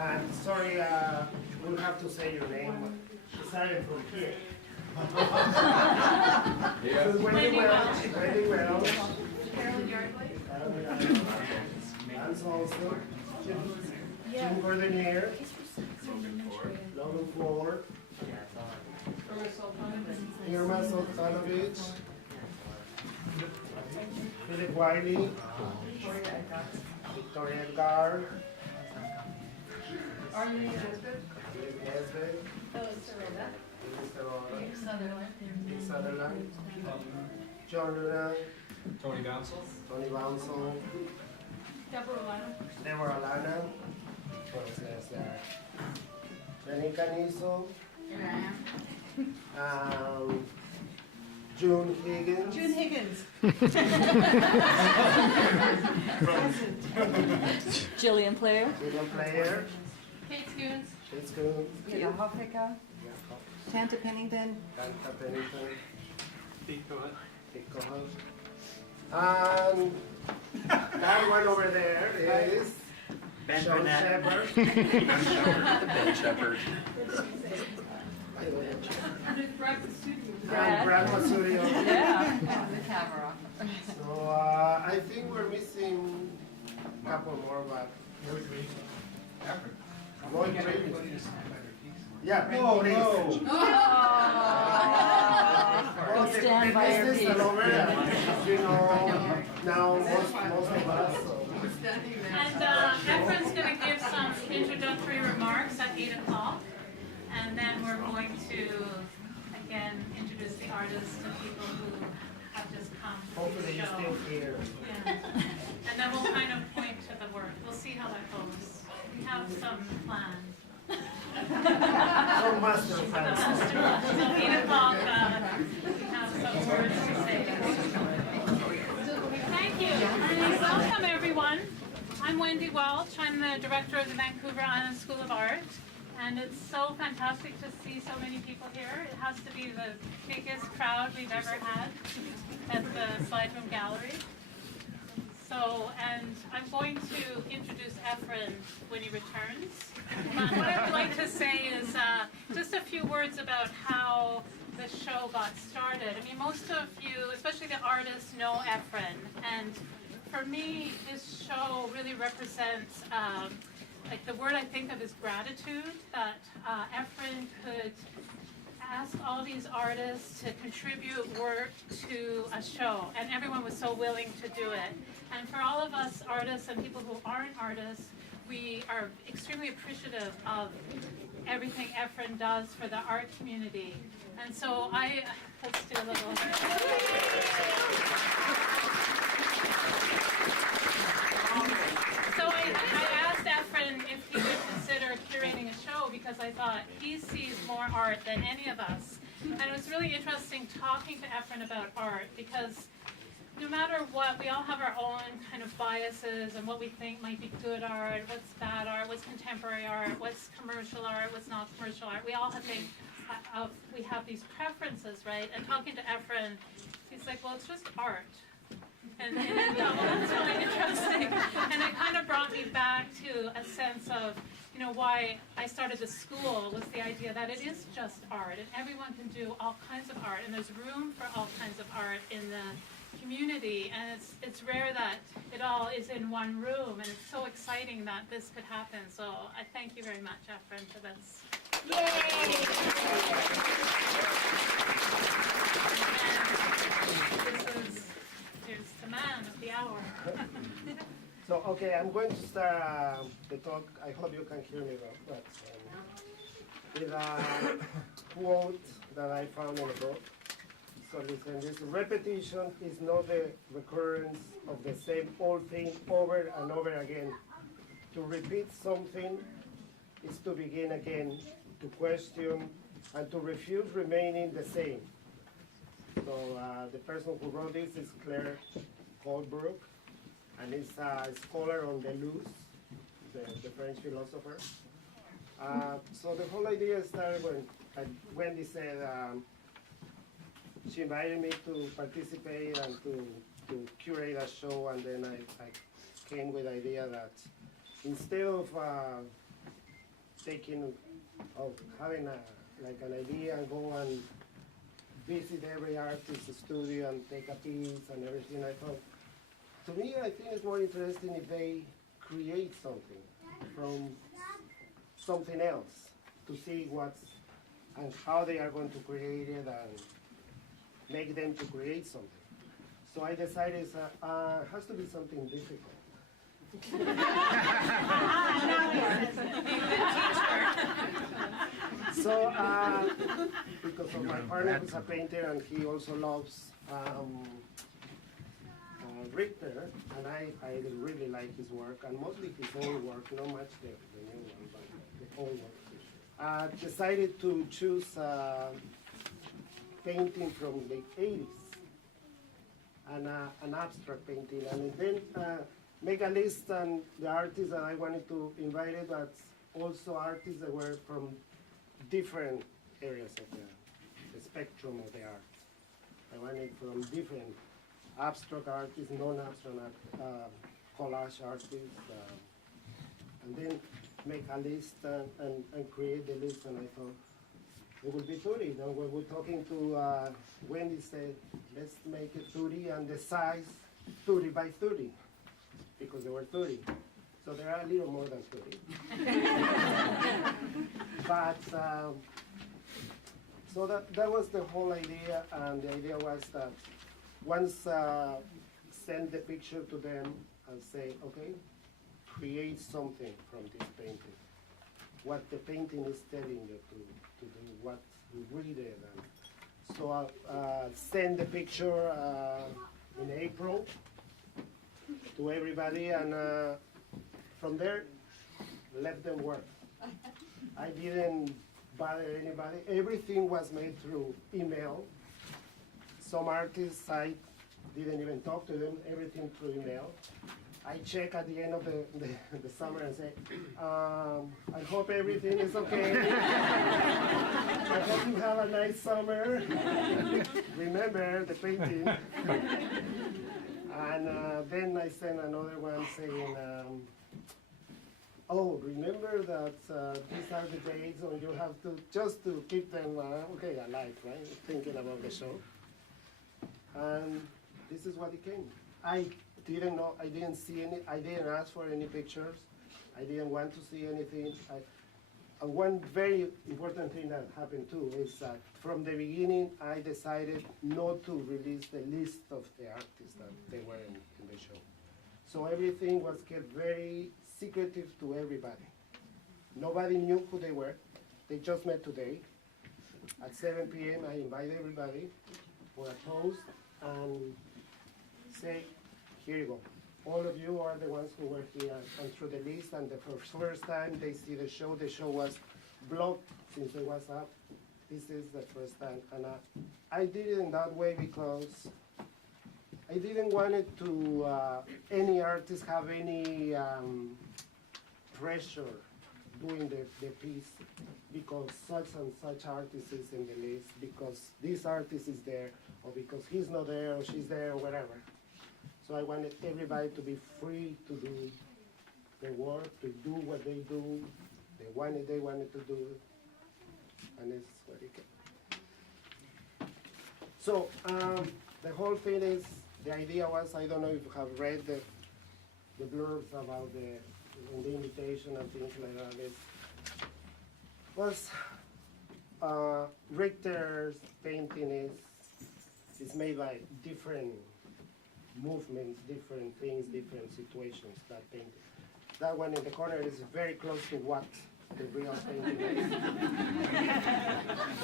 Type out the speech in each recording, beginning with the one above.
And sorry, we'll have to say your name. Starting from here. Wendy Wells. Carolyn Yardley. Lance also. Jim Gordonier. Logan Ford. Irma Sultanovich. Philip Wiley. Victoria Edgar. Arlene Nesbitt. Nesbitt. Nick Sutherland. Nick Sutherland. John Luna. Tony Bouncel. Tony Bouncel. Deborah Lana. What was this there? Jenny Caniso. June Higgins. June Higgins. Jillian Player. William Player. Kate Scoons. Kate Scoons. Peter Hoffica. Tanta Pennington. Tanta Pennington. Pete Cohen. Pete Cohen. And that one over there is Ben Sean Burnett. Shepard. Ben Shepherd. And Brad Masurio. Yeah. The camera. So I think we're missing a couple more, but Lloyd Reed. Yeah, Oh, please. no. Well, Stand the by your business piece. and over there, you know, now most of us. So. And Efren's going to give some introductory remarks at 8 o'clock. And then we're going to, again, introduce the artists to people who have just come to Hopefully the you're show. still here. Yeah. And then we'll kind of point to the work. We'll see how that goes. We have some plans. From master plans. So 8 o'clock, we have some words to say. Thank you. Welcome, everyone. I'm Wendy Welch. I'm the director of the Vancouver Island School of Art. And it's so fantastic to see so many people here. It has to be the biggest crowd we've ever had at the Slide Room Gallery. So, and I'm going to introduce Efren when he returns. What I would like to say is just a few words about how the show got started. I mean, most of you, especially the artists, know Efren. And for me, this show really represents like the word I think of is gratitude, that Efren could ask all these artists to contribute work to a show, and everyone was so willing to do it. And for all of us artists and people who aren't artists, we are extremely appreciative of everything Efren does for the art community. And so let's do a little. So I asked Efren if he would consider curating a show because I thought he sees more art than any of us. And it was really interesting talking to Efren about art because no matter what, we all have our own kind of biases and what we think might be good art, what's bad art, what's contemporary art, what's commercial art, what's not commercial art. We all have we have these preferences, right? And talking to Efren, he's like, well, it's just art. And I thought, well, that's really interesting. And it kind of brought me back to a sense of, why I started the school was the idea that it is just art and everyone can do all kinds of art and there's room for all kinds of art in the community, and it's rare that it all is in one room, and it's so exciting that this could happen. So I thank you very much, Efren, for this. And here's the man of the hour. So, okay, I'm going to start the talk. I hope you can hear me well, but with a quote that I found in the book. So listen, this repetition is not the recurrence of the same old thing over and over again. To repeat something is to begin again, to question, and to refuse remaining the same. So the person who wrote this is Claire Colebrook, and is a scholar on Deleuze, the French philosopher. So the whole idea started when Wendy said, she invited me to participate and to curate a show, and then I came with the idea that instead of having an idea and go and visit every artist's studio and take a piece and everything, I thought, to me, I think it's more interesting if they create something from something else, to see and how they are going to create it and make them to create something. So I decided it has to be something difficult. So, because of my partner who's a painter and he also loves Richter, and I really like his work, and mostly his old work, not much the new one, but the old work. Decided to choose painting from the 80s, and an abstract painting, and then make a list and the artists that I wanted to invite, but also artists that were from different areas of the spectrum of the arts. I wanted from different abstract artists, non-abstract collage artists, and then make a list and create the list, and I thought, it would be 30. Then when we're talking to Wendy said, let's make it 30 and the size 30 by 30, because there were 30. So there are a little more than 30. But, so that was the whole idea, and the idea was that once send the picture to them and say, okay, create something from this painting. What the painting is telling you to do, what you read it. And so I'll send the picture in April to everybody, and from there, let them work. I didn't bother anybody. Everything was made through email. Some artists, I didn't even talk to them, everything through email. I check at the end of the summer and say, I hope everything is okay. I hope you have a nice summer. Remember the painting. And then I sent another one saying, oh, remember that these are the dates when you have to, just to keep them, alive, right? Thinking about the show. And this is what it came. I didn't know, I didn't see any, I didn't ask for any pictures. I didn't want to see anything. And one very important thing that happened too is that from the beginning, I decided not to release the list of the artists that they were in the show. So everything was kept very secretive to everybody. Nobody knew who they were. They just met today. At 7 p.m., I invited everybody for a toast and say, here you go. All of you are the ones who were here and through the list, and the first time they see the show was blocked since it was up. This is the first time, and I did it in that way because I didn't want it to any artist have any pressure doing the piece because such and such artist is in the list, because this artist is there, or because he's not there, or she's there, or whatever. So I wanted everybody to be free to do their work, to do what they do, they wanted to do it, and this is what it came. So the whole thing is, the idea was, I don't know if you have read the blurbs about the invitation and things like that. It was Richter's painting is made by different movements, different things, different situations. That painting. That one in the corner is very close to what the real painting is.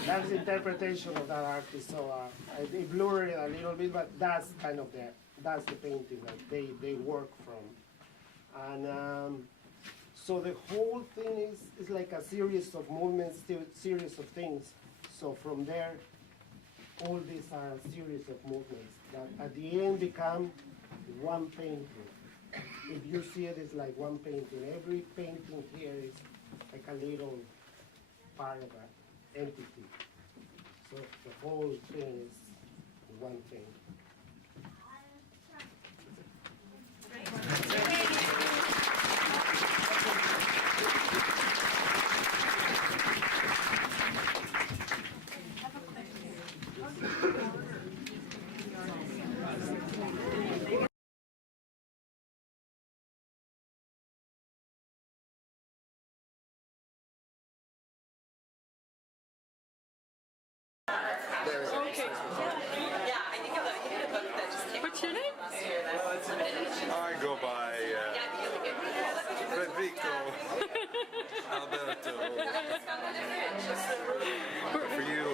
That's the interpretation of that artist. So they blur it a little bit, but that's kind of that's the painting that they work from. And so the whole thing is like a series of movements, series of things. So from there, all these are a series of movements that at the end become one painting. If you see it, it's like one painting. Every painting here is like a little part of an entity. So the whole thing is one thing. What's your name? I go by Federico Alberto. For you,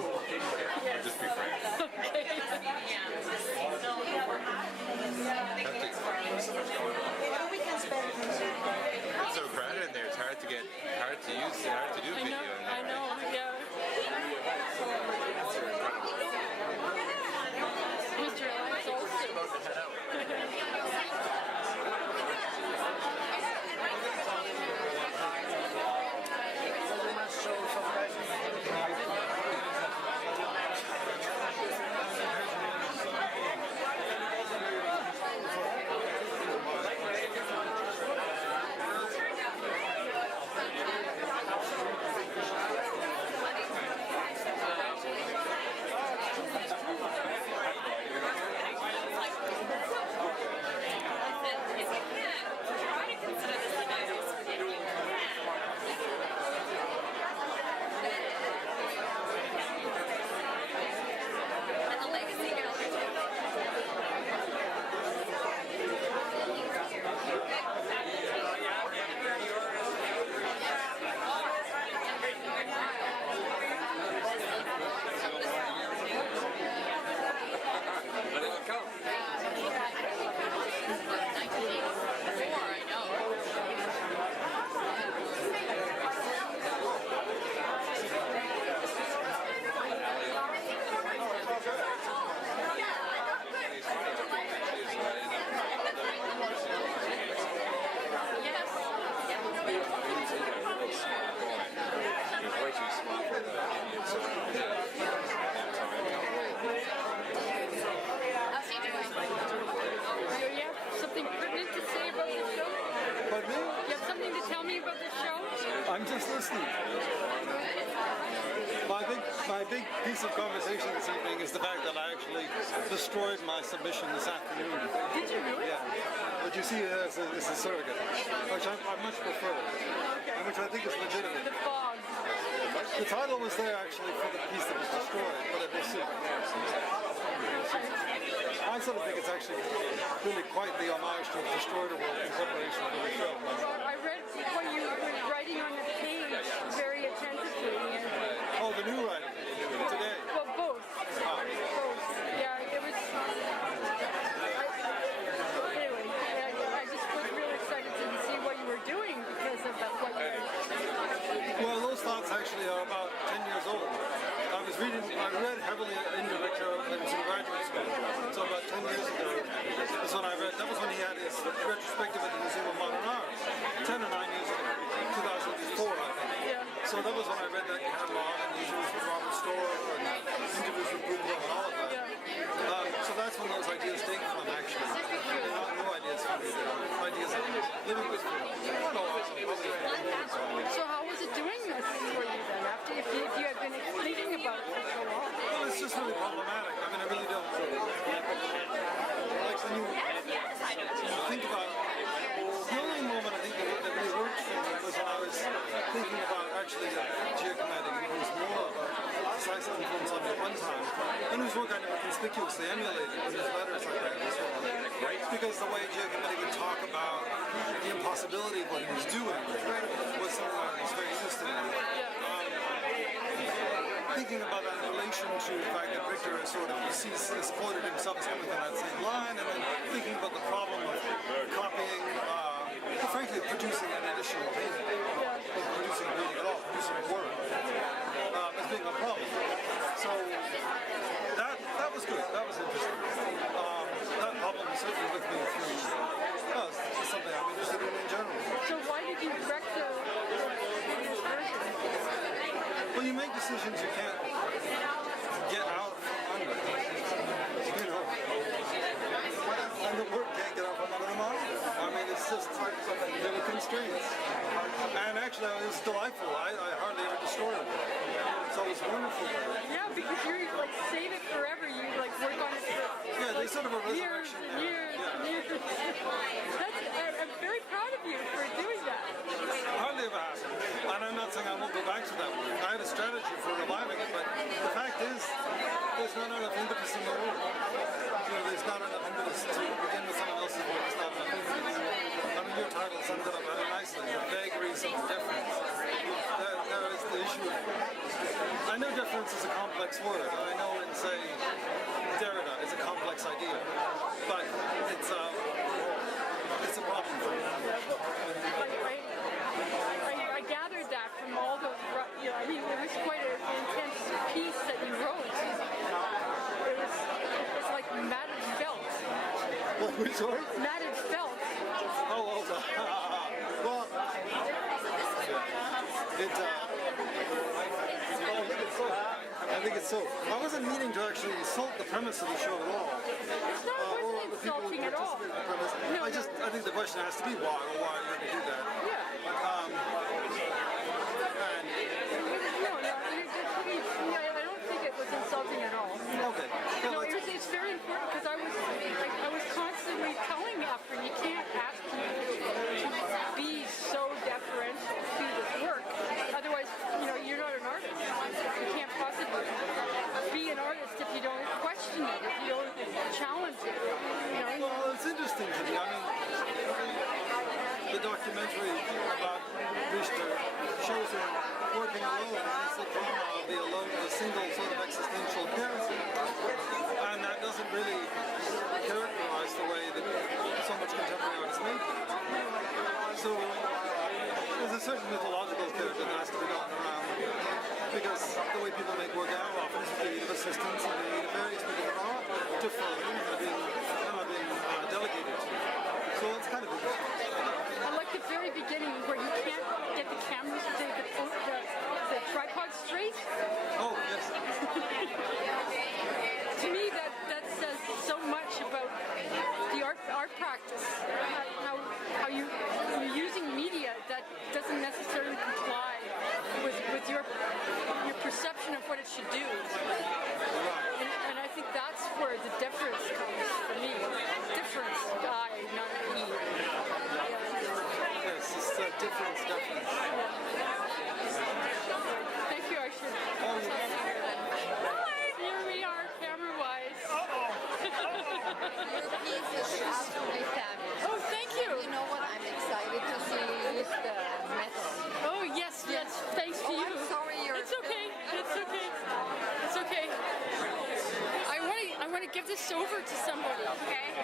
I'll just be Frank. It's so crowded in there. It's hard to use, hard to do video in there. I know, yeah. Mr. Alex I'm just listening. My big piece of conversation this evening is the fact that I actually destroyed my submission this afternoon. Did you really? Yeah. But you see it as a surrogate, which I much prefer, and which I think is legitimate. The fog. The title was there actually for the piece that was destroyed, but it was I sort of think it's actually really quite the homage to the destroyed work in preparation for the show. I read what you were writing on the page very attentively. Oh, the new writing today. Well, both. Both. Yeah, it was. Anyway, I just was really excited to see what you were doing because of what you were. Well, those thoughts actually are about 10 years old. I read heavily into Victor when I was in graduate school. So about 10 years ago is when I read. That was when he had his retrospective at the Museum of Modern Art. 10 or 9 years ago, 2004. conspicuously emulated in his letters like that. It's because the way Giacometti would talk about the impossibility of what he was doing was something that was very interesting. Thinking about that in relation to the fact that Victor has quoted himself as coming from that same line, and then thinking about the problem of copying, frankly, producing an additional painting, or producing a painting at all, producing a work, as being a problem. So that was good. That was interesting. That problem is certainly with me through. It's something I'm interested in general. So why did you wreck the version? Well, you make decisions you can't get out from under. You know. And the work can't get out from under them either. I mean, it's just there were constraints. And actually, it was delightful. I hardly ever destroyed it. So it was wonderful. Yeah, because you're like save it forever. You like work on it for Yeah, there's sort of a years resurrection. and years and years. I'm very proud of you for doing that. Hardly ever happened. And I'm not saying I won't go back to that work. I had a strategy for reviving it, but the fact is, there's not enough impetus in the world. You know, there's not enough impetus to begin with someone else's work. There's not enough impetus. I mean, your title sums it up very nicely. The vagaries of difference. There is the issue. I know difference is a complex word. I know in, say, Derrida is a complex idea. But it's a problem for me. I gathered that from all the, I mean, it was quite an intense piece that you wrote. It was like matted felt. What, sorry? Matted felt. Oh, well, I think it's so. I wasn't meaning to actually insult the premise of the show at all. It's not Or the people who insulting at all. participate in the premise. No, I think the question has to be why, or why are you going to do that? Yeah. I don't think it was insulting at all. Okay. No, it's very important because I was constantly telling Efren, you can't ask people to be so deferential to this work. Otherwise, you're not an artist. You can't possibly be an artist if you don't question it, if you don't challenge it. Well, it's interesting to me. I mean, the documentary about Richter shows him working alone. It's the drama of the single sort of existential character. And that doesn't really characterize the way that so much contemporary art is made. So there's a certain mythological character that has to be gotten around because the way people make work now often is the need of assistance and the need of various people that are deferring and are being delegated. So it's kind of interesting. I like the very beginning where you can't get the cameras to take the tripod straight. Oh, yes. To me, that says so much about the art practice. How you're using media that doesn't necessarily comply with your perception of what it should do. And I think that's where the difference comes for me. Difference, I, not E. Yes, it's a difference. Thank you, I should. Here we are, camera-wise. Your piece is absolutely fabulous. Oh, thank you. You know what? I'm excited to see is the metal. Oh, yes, thanks to you. I'm sorry you're... It's okay. I want to give this over to somebody. Okay.